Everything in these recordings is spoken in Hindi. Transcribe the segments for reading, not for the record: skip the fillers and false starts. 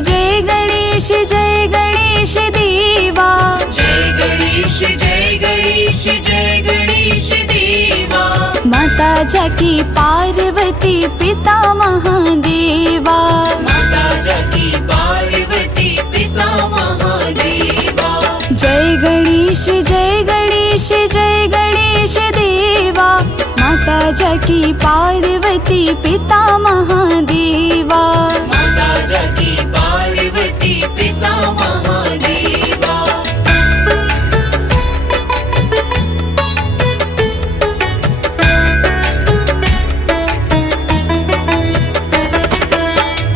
जय गणेश जय गणेश देवा। जय गणेश जय गणेश जय गणेश देवा। माता जाकी पार्वती पिता महादेवा। माता जाकी पार्वती पिता महादेवा। जय गणेश जय गणेश जय गणेश देवा। माता जाकी पार्वती पिता महादेवा। माता जाकी पार्वती पिता महादेवा।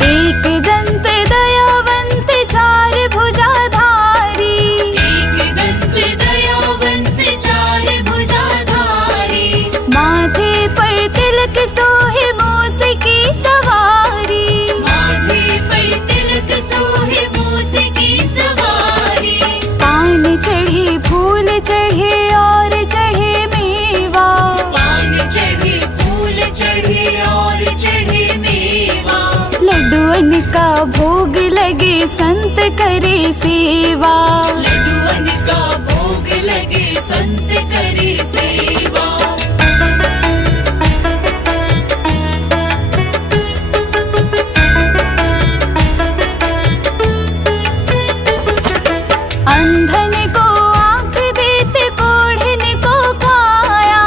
एक दंत दयावंत चार भुजाधारी। एक दंत दयावंत चार भुजाधारी। माथे पर तिलक सोहे मूस की सवारी। माथे पर तिलक सोहे मूस की सवारी। पान चढ़े फूल चढ़े और चढ़े मेवा। पान चढ़े फूल चढ़े और चढ़े मेवा। लड्डुअन का भोग लगे संत करे सेवा। लड्डुअन का भोग लगे संत करे सेवा। अंधन को आँख देते कोढ़न को काया।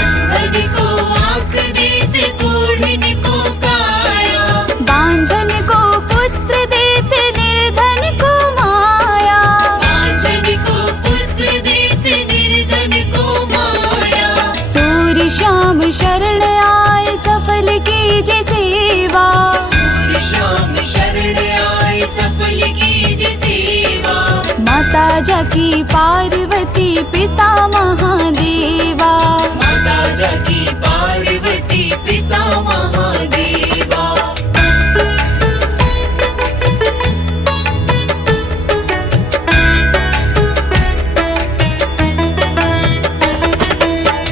अंधन को आँख देते कोढ़न को काया। बांझन को पुत्र देते निर्धन को माया। बांझन को पुत्र देते निर्धन को माया। सूर्य श्याम शरण आए सफल कीजे सेवा। सूर्य श्याम शरण आए सफल कीजिए सेवा। माता जाकी पार्वती पिता महादेवा। माता जाकी पार्वती पिता महादेवा।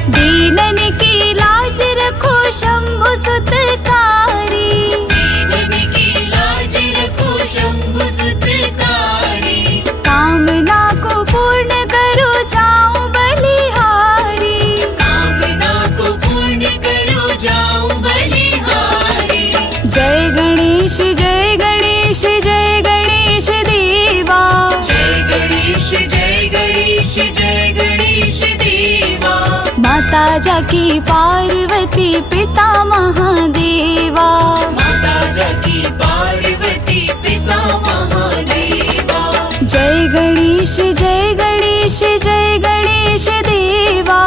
दीनन की लाज रखो शंभु सुतकारी। जीवन की लाज रखो शंभु सुतकारी। कामना को पूर्ण करो जाऊं बलिहारी। कामना को पूर्ण करो जाऊं बलिहारी। जय गणेश जय गणेश जय गणेश देवा। जय गणेश जय गणेश जय गणेश देवा। माता जाकी पार्वती पिता महादेवा। माता जाकी पार्वती पिता महादेवा। जय गणेश जय गणेश जय गणेश देवा।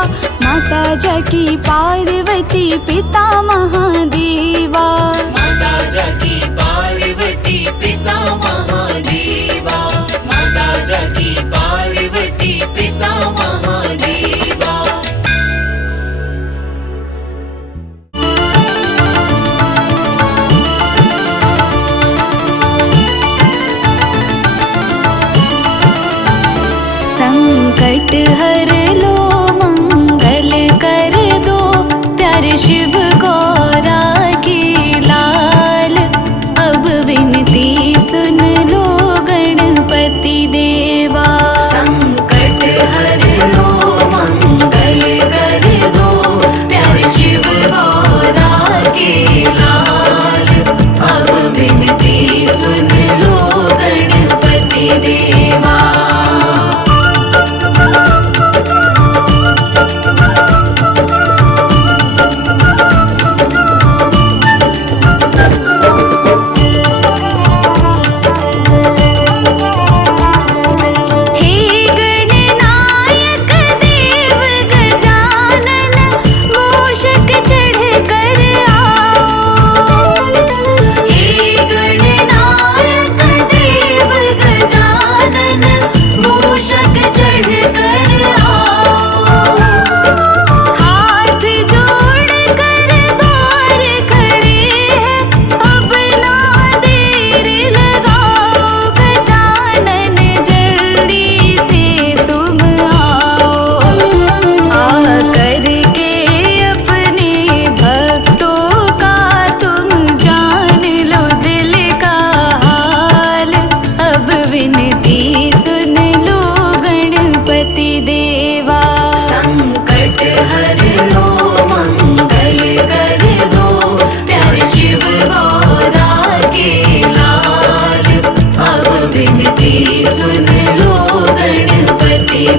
माता जाकी पार्वती पिता महादेवा। माता जाकी पार्वती पिता महादेवा। माता जाकी पार्वती पिता महादेवा। संकट हर लो मंगल कर दो। प्यारे शिव गौरा के लाल अब विनती सुन लो गणपति देवा। संकट हर लो मंगल कर दो। प्यारे शिव गौरा के लाल अब विनती सुन लो गणपति देवा।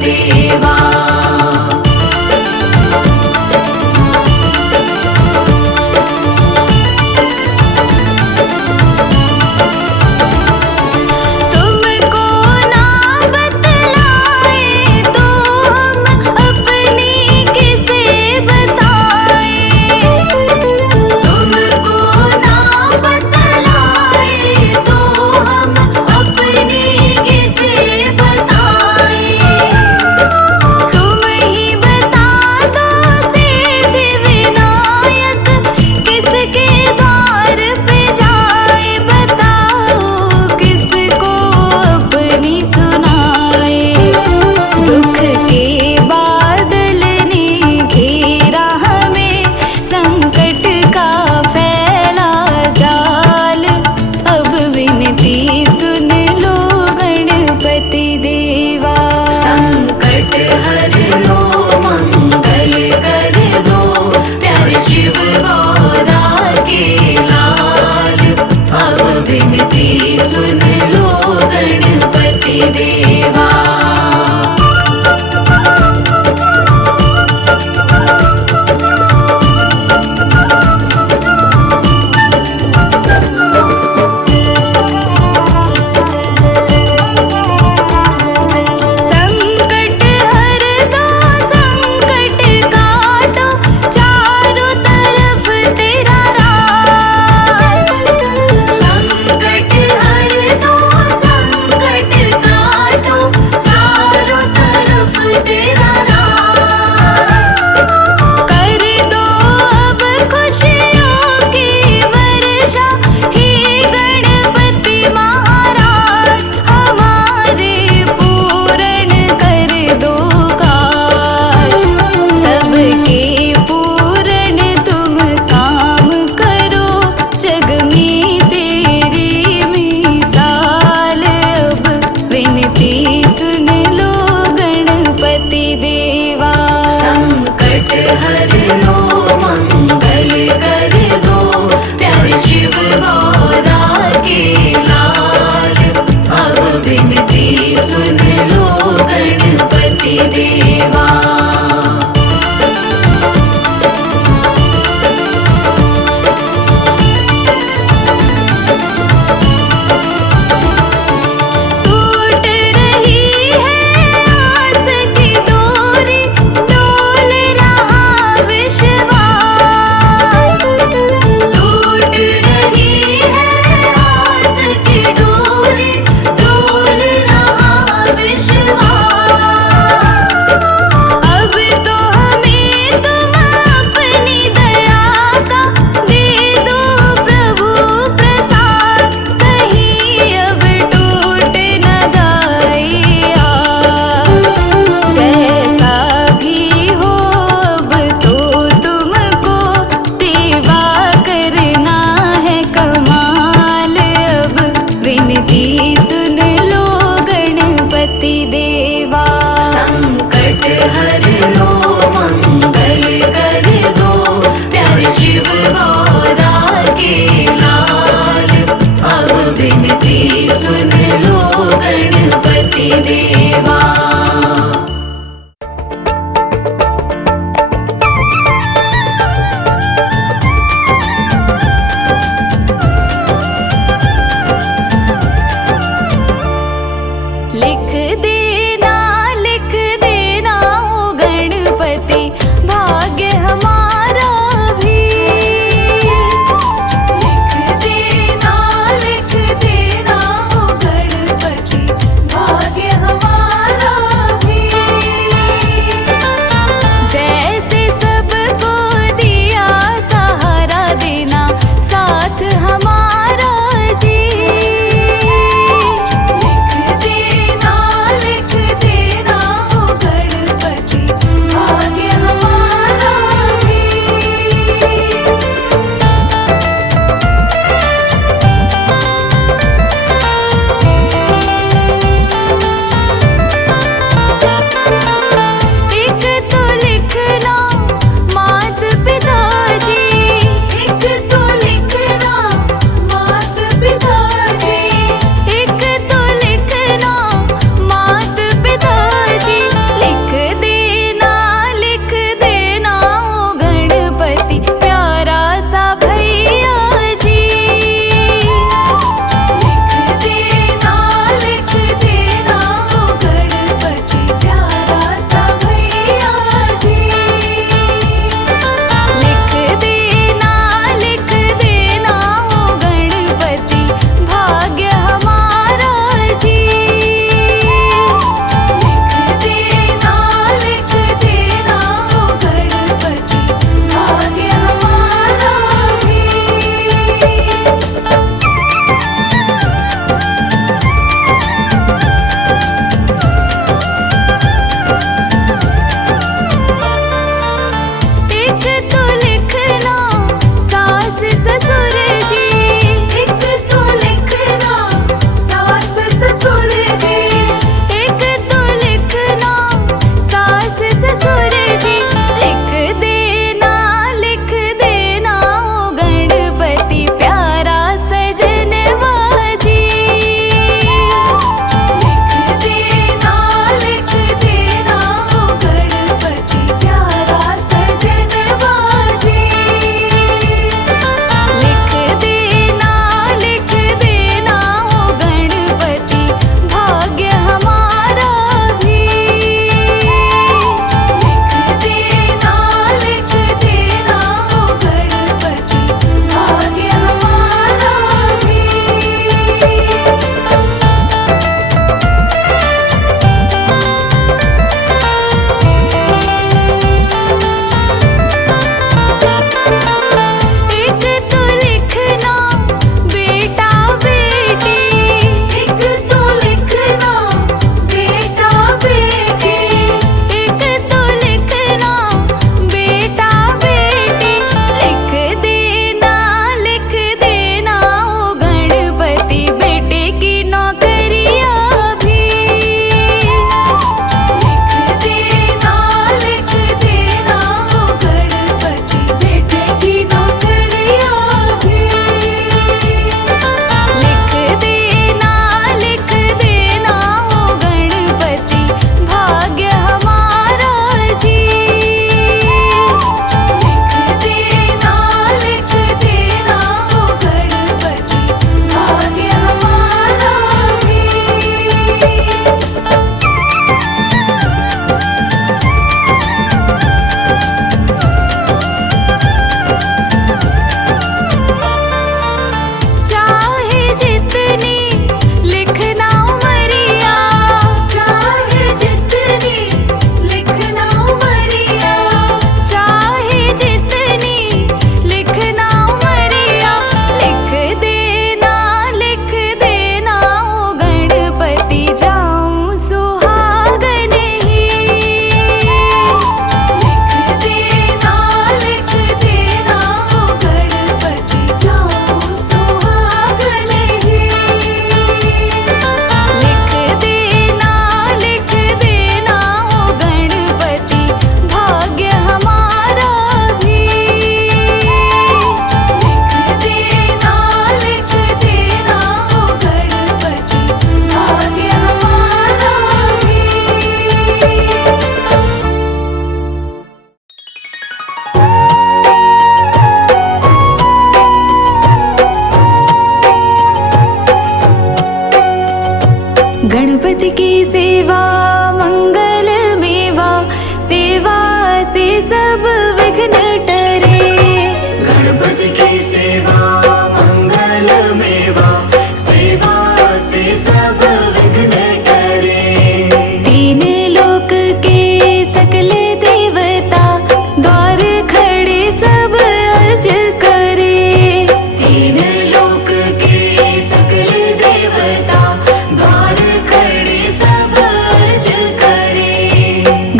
देवा। तुमको ना बतलाए तो हम अपनी किसे बताएं। तुमको ना बतलाए तो हम अपनी किसे बताएं। तुम ही बता दो सिद्धिविनायक किसके द्वार पे जाए। बताओ किसको अपनी सुनाए। दुख के बादल ने घेरा हमें, संकट का फैला जाल। अब विनती सुन लो गणपति देवा। संकट हर लो मंगल कर दो, प्यारे शिव गौरा के लाल। अब विनती सुन लो गणपति देवा। संकट हर दो संकट काटो, चारों तरफ तेरा राज। संकट हर दो संकट काटो, चारों तरफ तेरा राज। कर दो अब खुशियों की वर्षा, हे गणपति महाराज। हमारे पूर्ण कर दो काज, सबके पूर्ण तुम काम करो। जग में तेरी मिसाल, अब विनती सुन लो गणपति देवा। संकट हर लो मंगल कर दो, प्यारे शिव गौरा के लाल। अब विनती सुन लो गणपति देवा। टूट रही है आस की डोरी, डोल रहा विश्वास। टूट रही है आस की डोरी, डोल रहा विश्वास।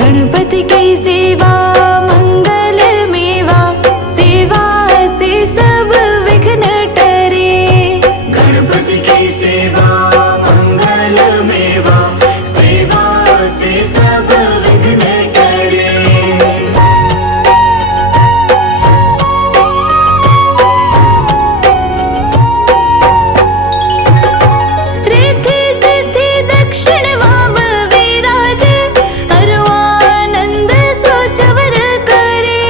गणपति की सेवा मंगल मेवा, सेवा से सब विघ्न टरे। गणपति की सेवा मंगल मेवा, सेवा से सब विघ्न टरे। रिद्धि सिद्धि दक्षिण वाम विराज, अरुआनंद सोचवर करे।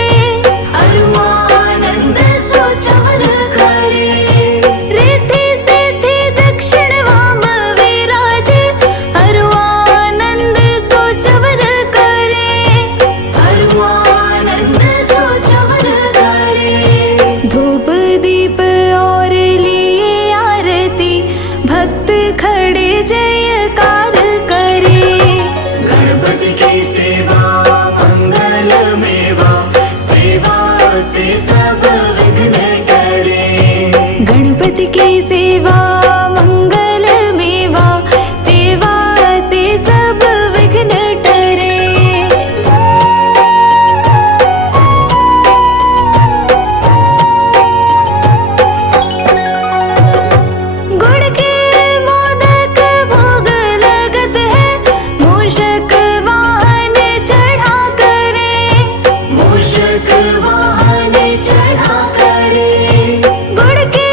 अरुआनंद सोचवर करे। रिद्धि सिद्धि दक्षिण वाम विराज, अरुआनंद सोचवर करे। अरुआनंद सोचवर करे। धूप दीप और लिए आरती, भक्त खड़े जयकार करे। गणपति की सेवा मंगल मेवा, सेवा से सब विघ्न टरे। गणपति की सेवा मंगल मेवा, सेवा से सब विघ्न टरे। गुड़ के मोदक भोग लगत है, मूषक वाहन चढ़ा करे। मूषक वाहन चढ़ा करे। गुड़ के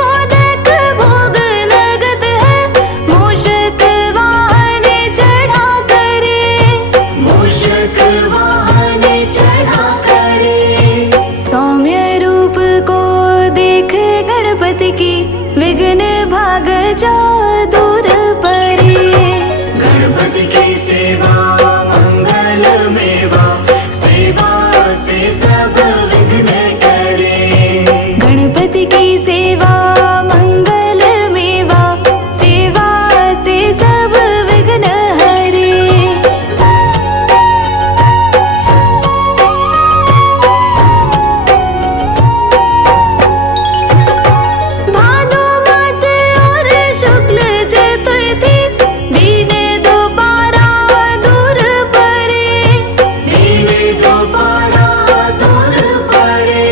मोदक भोग लगत है, मूषक वाहन चढ़ा करे। मूषक वाहन चढ़ा करे। सौम्य रूप को देख गणपति की, विघ्न भाग जाओ दूर परे। गणपति की सेवा मंगल मेवा, सेवा से सब विघ्न टरे। गणपति की सेवा मंगल मेवा, सेवा से सब विघ्न हरे। भादो मास और शुक्ल चतुर्थी, दीन दोबारा दूर परे। दीन दोबारा दूर परे।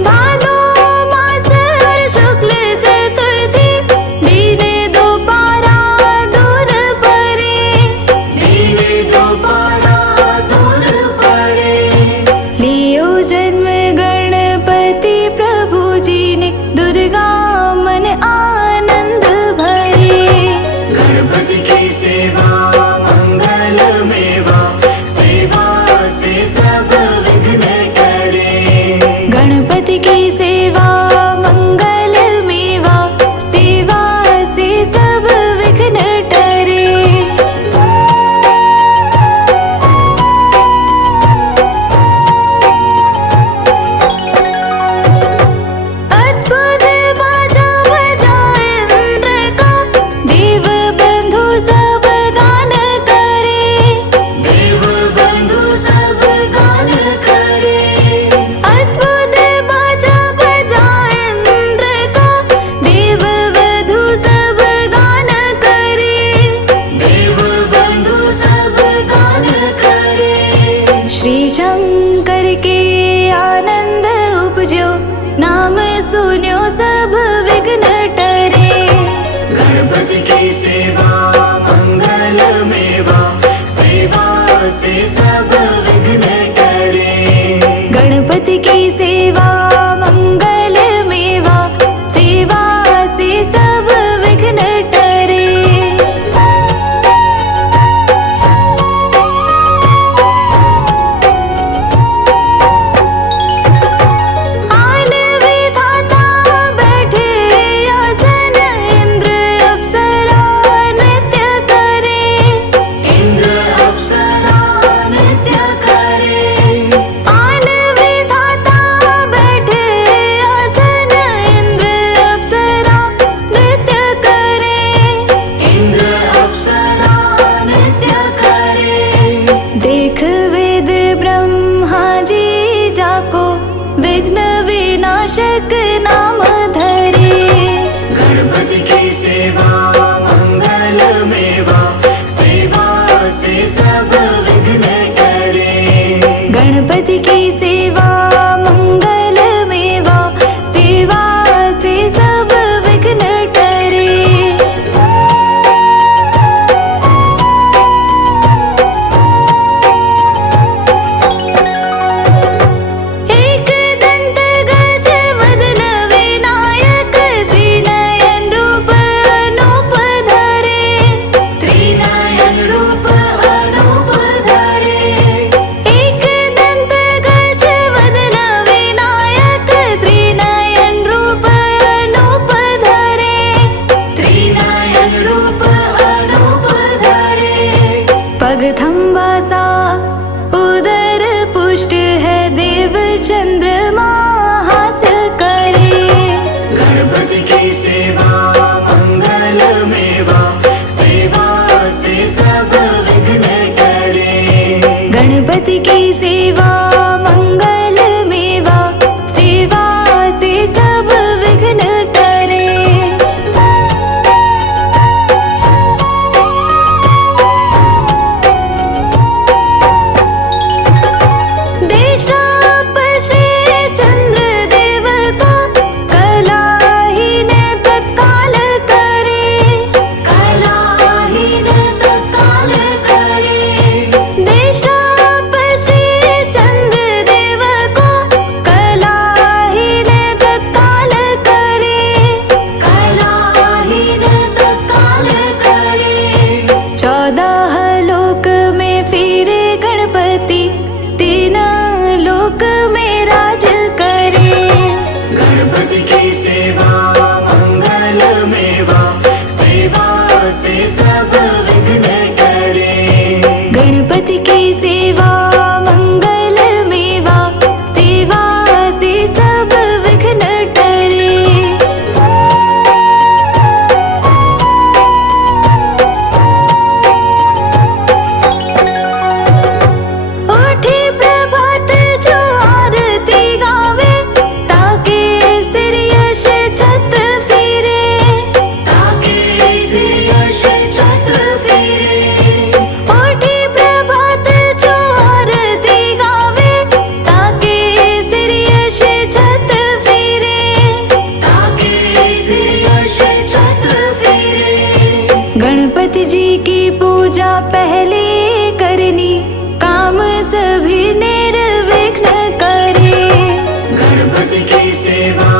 भादो मास और शुक्ल चतुर्थी, दीन दोबारा दूर परे। दीन दोबारा दूर परे। लियो जन्म गणपति प्रभु जी ने, दुर्गा मन आनंद भरे। गणपति की सेवा मंगल मेवा, सेवा से सब विघ्न टरे। गणपति की सेवा मंगल मेवा, सेवा से सब विघ्न टरे। अद्भुत बाजा बजा इंद्र का, देव बंधु सब गान करे। देव बंधु सब गान करे। अद्भुत बाजा बजा इंद्र का, देव बंधु सब गान करे। देव बंधु सब गान करे। श्री शंकर के आनंद उपजो, नाम सुन्यो सब विघ्न टरे। गणपति की सेवा मंगल मेवा, सेवा से सब विघ्न टरे। गणपति की सेवा मंगल मेवा, सेवा से सब विघ्न टरे। आन विधाता बैठे आसन, इंद्र अप्सरा नृत्य करे। इंद्र अप्सरा नृत्य करे। आन विधाता बैठे आसन, इंद्र अप्सरा नृत्य करे। इंद्र अप्सरा नृत्य करे। देख वेद ब्रह्मा जी जाको, विघ्न विनाशक नाम धरे। गणपति की सेवा मंगल मेवा, सेवा से सब विघ्न गणपति की सेवा मंगल मेवा, सेवा से सब विघ्न टरे। एक दंत गज वदन विनायक, त्रिनयन रूप अनूप धरे। त्रिनयन रूप अनूप धरे। एक दंत गज वदन विनायक, त्रिनयन रूप अनूप धरे। त्रिनयन रूप अनूप धरे। पग थंबासा उदर पुष्ट है, देव चंद्रमा हास्य करे। गणपति की सेवा मंगल मेवा, सेवा से सब विघ्न टरे। गणपति की सेवा मंगल मेवा, सेवा से सब विघ्न टरे। देशापशे चंद्रदेव को, कलाहीन तत्काल करे। कलाहीन तत्काल करे। देशापशे चंद्रदेव को, कलाहीन तत्काल करे। कलाहीन तत्काल करे। 14 लोक में फिरे गणपति, 3 लोक में राज करे। गणपति की सेवा मंगल मेवा, सेवा से सब विघ्न टरे। गणपति की सेवा मंगल मेवा, सेवा से सब विघ्न टरे। उठी प्रभात जो आरती गावे, ताके सिर यश छत्र फिरे। ताके सिर यश छत्र फिरे। उठी प्रभात जो आरती गावे, ताके सिर यश छत्र फिरे। ताके सिर यश छत्र फिरे। गणपति जी की पूजा पहले करनी, काम सभी निर्विघ्न करे। गणपति की सेवा